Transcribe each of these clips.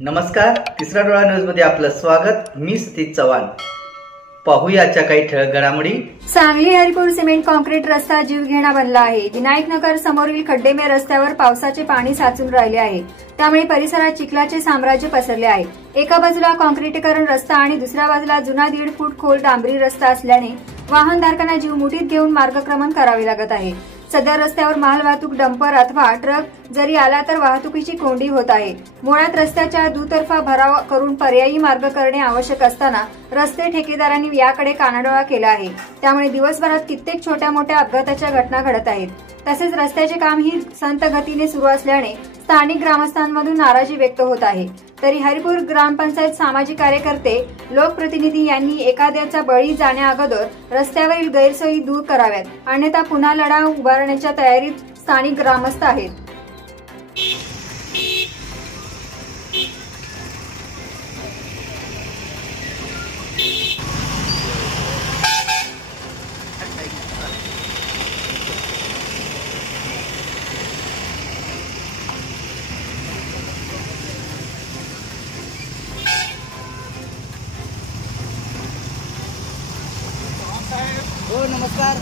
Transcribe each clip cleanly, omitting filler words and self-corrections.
नमस्कार, तिसरा डोळा न्यूज मध्ये आपलं स्वागत। मी सतीश चव्हाण। पाहूया आजच्या काही ठळक घडामोडी। सांगली हरिपूर सिमेंट कॉन्क्रीट रस्ता जीवघेणा बनला आहे। विनायकनगर समोरील खड्डेमय रस्त्यावर पावसाचे पाणी साचून राहिले आहे, त्यामुळे परिसरात चिखलाचे साम्राज्य पसरले आहे। एका बाजूला कॉन्क्रीटीकरण रस्ता आणि दुसऱ्या बाजूला जुना 1.5 फूट खोल डांबरी रस्ता असल्याने वाहनधारकांना जीव मुठीत घेऊन मार्गक्रमण करावे लागत आहे। सदर रस्त्यावर मालवाहतूक डंपर अथवा ट्रक जरी आला तर वाहतुकीची कोंडी होत आहे। मुळात रस्त्याच्या दुतर्फा भराव करून पर्यायी मार्ग करणे आवश्यक असताना रस्ते ठेकेदारांनी याकडे कानाडोळा केला आहे, त्यामुळे दिवसभरात कित्येक छोट्या मोठ्या अपघाताच्या घटना घडत आहेत। तसेच रस्त्याचे काम ही संत गतीने सुरू असल्याने स्थानिक ग्रामस्थांमधून नाराजी व्यक्त होत आहे। तरी हरिपूर ग्रामपंचायत सामाजिक कार्यकर्ते लोकप्रतिनिधी यांनी एखाद्याचा बळी जाण्याअगोदर रस्त्यावरील गैरसोयी दूर कराव्यात, अन्यथा पुन्हा लढा उभारण्याच्या तयारीत स्थानिक ग्रामस्थ आहेत। हो, नमस्कार।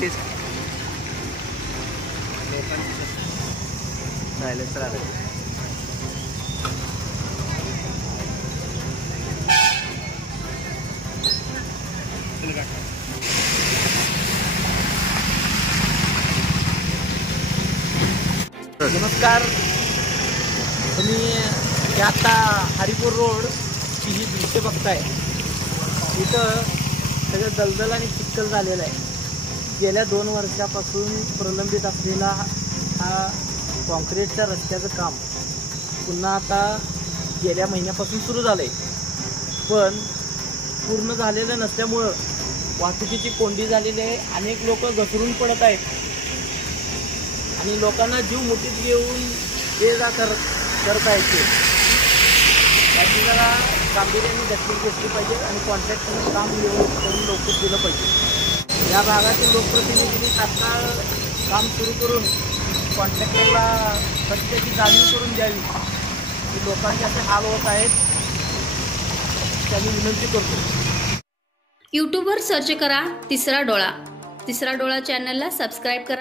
तेच सायलेन्स राहते। नमस्कार, तुम्ही आता हरिपूर रोड ची ही दृश्य बघताय। इथं सगळं दलदल आणि चिखल झालेलं आहे। गेल्या 2 वर्षापासून प्रलंबित असलेला हा कॉन्क्रीटच्या रस्त्याचं काम पुन्हा आता गेल्या महिन्यापासून सुरू झालंय, पण पूर्ण झालेलं नसल्यामुळं वाहतुकीची कोंडी झालेली आहे। अनेक लोक घसरून पडत आहेत आणि लोकांना जीव मुठीत घेऊन ये जा करत आहेत। त्याची जरा गांभीर्याने दखल घेतली पाहिजे आणि कॉन्ट्रॅक्टरनं काम करून लवकर दिलं पाहिजे। या भागातील लोकप्रतिनिधींनी तात्काळ काम सुरू करून कॉन्ट्रॅक्टरला सत्याची जाणीव करून द्यावी की लोकांचे असे हाल होत आहेत, त्यांनी विनंती करतो। यूट्यूबवर सर्च करा तिसरा डोळा। तिसरा डोळा चॅनलला सबस्क्राईब करा।